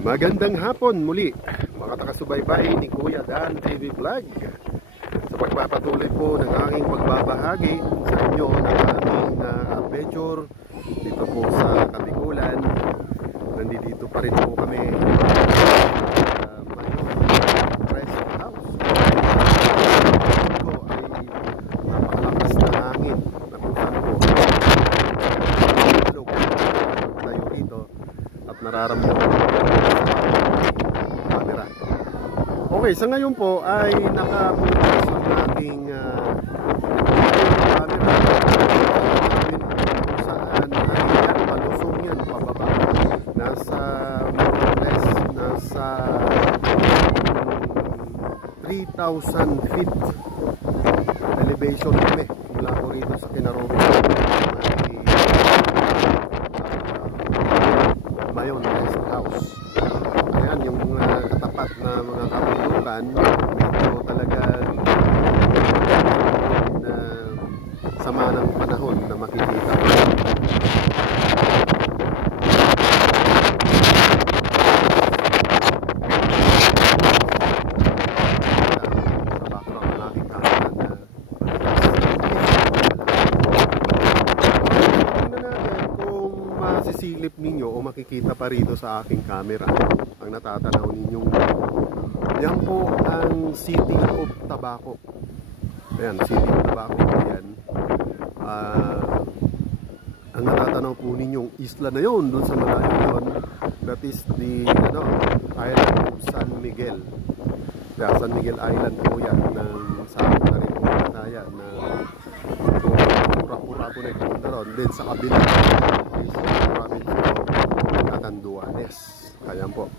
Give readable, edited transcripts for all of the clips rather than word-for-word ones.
Magandang hapon muli mga takasubaybay ni Kuya Dan TV Vlog, sa pagpapatuloy po ng aking pagbabahagi sa inyo ng aming adventure dito po sa Kabikulan. Nandito pa rin po kami Mayon Rest House. Ito ay napakalakas na hangin na pusan po tayo dito at nararamdaman camera. Okay, sa ngayon po ay nakapuntas ang ating camera kung saan ay yan, palusong yan, pababa. Nasa more or less, nasa 3,000 feet elevation kami mula po rito sa Kinaroro Mayon Rest House. Ayan yung katapat na mga kabundukan, medyo talaga na sama ng panahon na makikita ko. Sisilip ninyo o makikita pa rito sa aking camera ang natatanaw ninyong yan po ang City of Tabaco. Ayan, City of Tabaco yan. Ang natatanaw po ninyong isla na yon doon sa malayo yun, that is the island of San Miguel. Kaya San Miguel Island po yan ng sa na rin po nataya na pura-pura po na ipunta ron. Then sa kabila is province of Catanduanes. Kaya po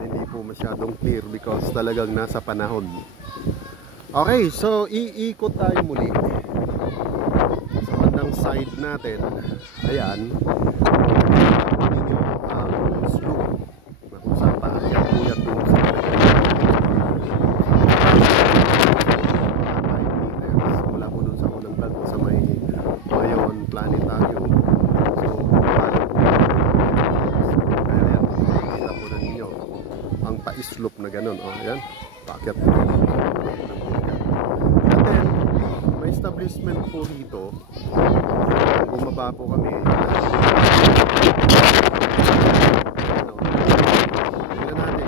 hindi po masyadong clear because talagang nasa panahon. Okay, so iikot tayo muli sa bandang side natin. Ayan, ninyo ang slope na kung saan paakyat-uyat po sa 5 meters mula po dun sa unang tag sa may Mayon Planetarium. So kaya yan, kita po na ninyo ang pa-slope na ganun. O, ayan, paakyat po dito. And then, may establishment po dito. Bumaba po kami. Tingnan natin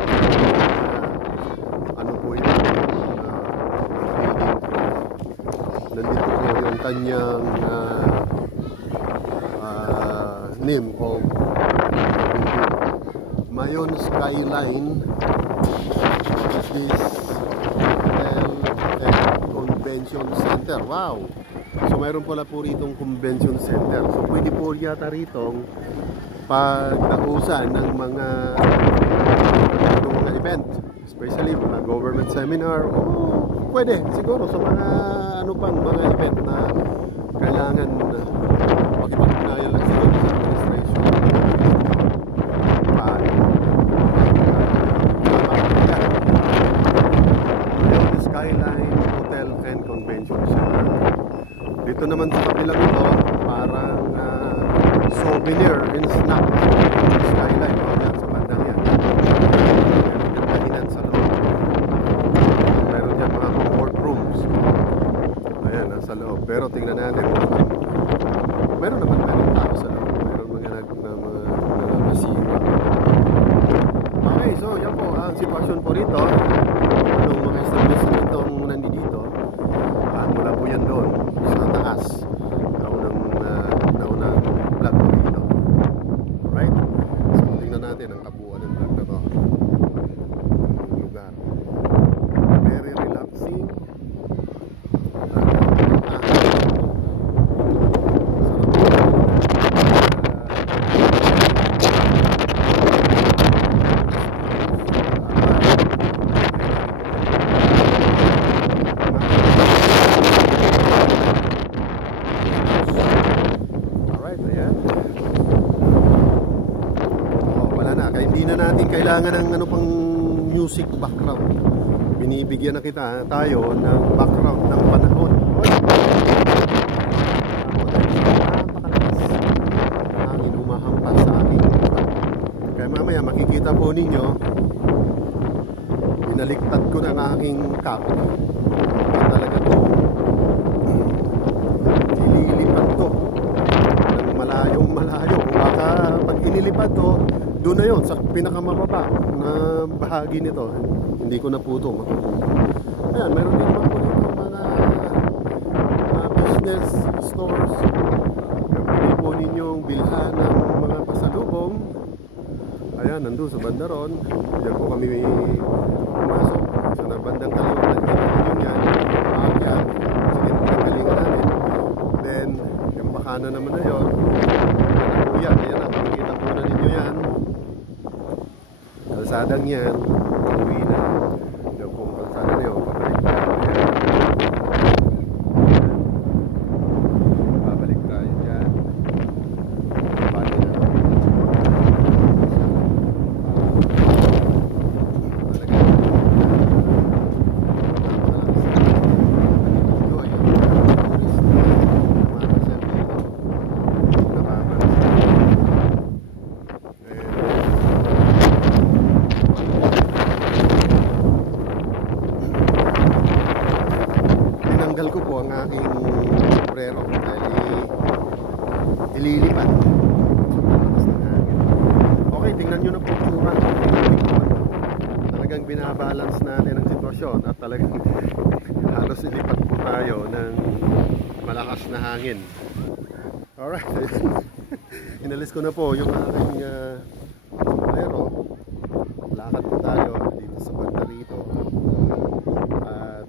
ano po yung nandito po yung kanyang name of Mayon Skyline is Hotel and Convention Center. Wow! So mayroon pala po ritong convention center. So pwede po yata ritong pagtausan ng mga event, especially mga government seminar. Pwede siguro sa mga pang mga event na kailangan makipag-ugnayan lang siguro sa administration. Skyline Hotel and Convention Center. Dito naman sa kabilang ito, parang souvenir and snack. Skyline, yan sa bandang yan. Meron kahinan sa loob. Meron dyan mga courtrooms. Ayan, nasa loob. Pero tingnan natin. Meron tao sa loob. Meron mga nasiwa. Okay, so yan po ang sitwasyon po rito. Anong mga establishment itong nandito. Mula po yan doon sa taas. Naunang vlog po dito. Alright? So tingnan natin ang kabuuan ng vlog na to. Ang lugar. Very relaxing. Natin kailangan ng pang music background. Binibigyan na tayo ng background ng panahon. Napakalakas. Hangin humahampas sa akin. Kaya mamaya makikita po ninyo, binaliktad ko ng aking cap. Talaga to, ililipat to ng malayong malayo. Baka pag inilipad to, doon na yun sa pinakamababa na bahagi nito. Hindi ko na po ito matutunan. Ayan, meron din naman po dito mga business stores. Pwede po ninyong bilhan ng mga pasalubong. Ayan, nandun sa banda ron. Diyan po kami may pumasok. Sa bandang kaliwa yun yan. Yan. Sa kalinga namin. Then, yung bakana naman na yun. Yan, ayan na. Makikita po na ninyo yan. Kalsadang yan. Uwi na. Yan po ang kalsada na yun. Babalik tayo dyan. Babalik na. Tinanggal ko po ang aking sombrero dahil ililipat. Okay, tingnan nyo na po tsura. Talagang binabalance natin ang sitwasyon at talagang halos ilipat po tayo ng malakas na hangin. Alright, inalis ko na po yung aking sombrero. Lakad po tayo dito sa banda rito. At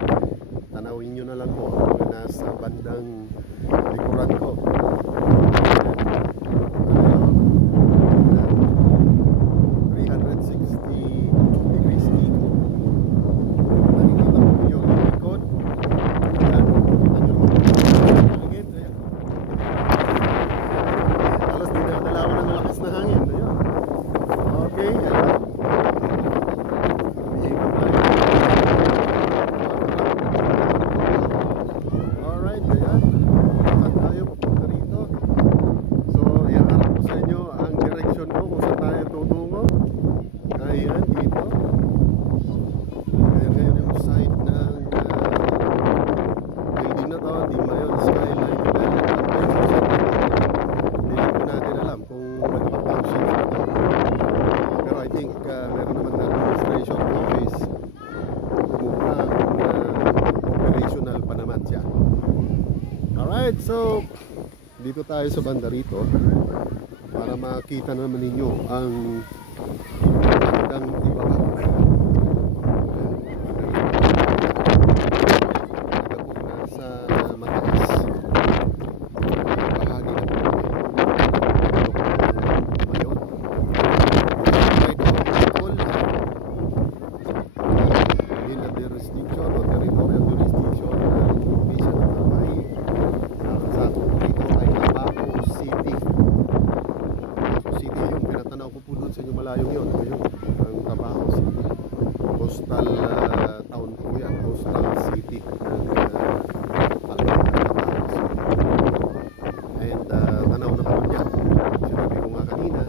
tanawin nyo na lang po ang nasa bandang likuran ko. 360 degrees eco. Nakikita po yung likod. Ayan, nakikita nyo naman paligid. Ayan. Halos dinadala ko ng lakas na hangin. Ayan. Okay, ayan. Alright, ayan. Saan tayo pupunta rito? So, iharap ko sa inyo ang direksyon ko kung saan tayo tutungo. Ayan, dito. Ayan ngayon yung site ng building na to, Di Mayon Skyline Hindi po natin alam kung nagpa-function na to. Pero I think meron naman na administration office. Mukhang operational pa naman siya. Alright, so dito tayo sa banda rito para makita naman ninyo ang bandang ibaba. Nasa mataas bahagi ng Mayon. Right now, people in the jurisdiction o territorial jurisdiction ng probinsya ng Albay. Nakasakop dito ay Tabaco City. Tabaco City, yung pinatanaw ko po doon sa inyo malayong yun. Ayun, ang Tabaco City. Coastal town po yan. Coastal city ng Albay, Tabaco City. And tanaw na po niya. Sinabi ko nga kanina,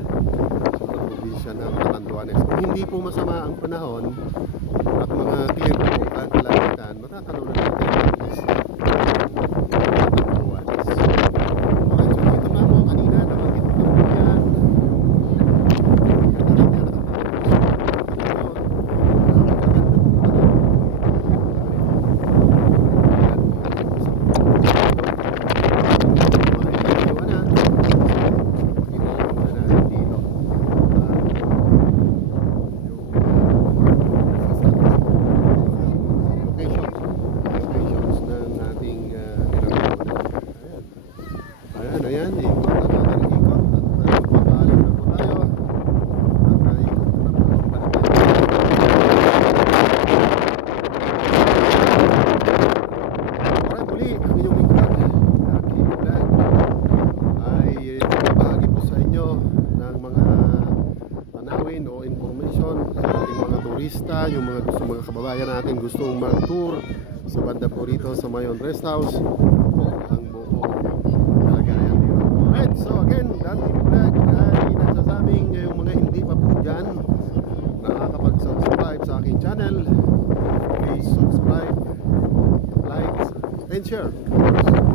sa probinsya ng Catanduanes. Kung hindi po masama ang panahon at mga clear po ang kalangitan, matatanaw na natin ang isla ng Catanduanes. Okay, so dito nga po kanina, nabanggit ko po yan. Ayan, ikot at ikot at papaalim na po tayo at naikot ko na po ang balikan. Alright, muli ang inyong lingkod Lucky Vlog ay babahagi po sa inyo ng mga tanawin o information sa ating mga turista, yung mga gusto mga kababayan natin gustong mag-tour sa banda po rito sa Mayon Rest House po ang buo kalagayan dito. Alright, so again, Lucky Vlog ay nagsasabing yung mga hindi pa po dyan share, of course.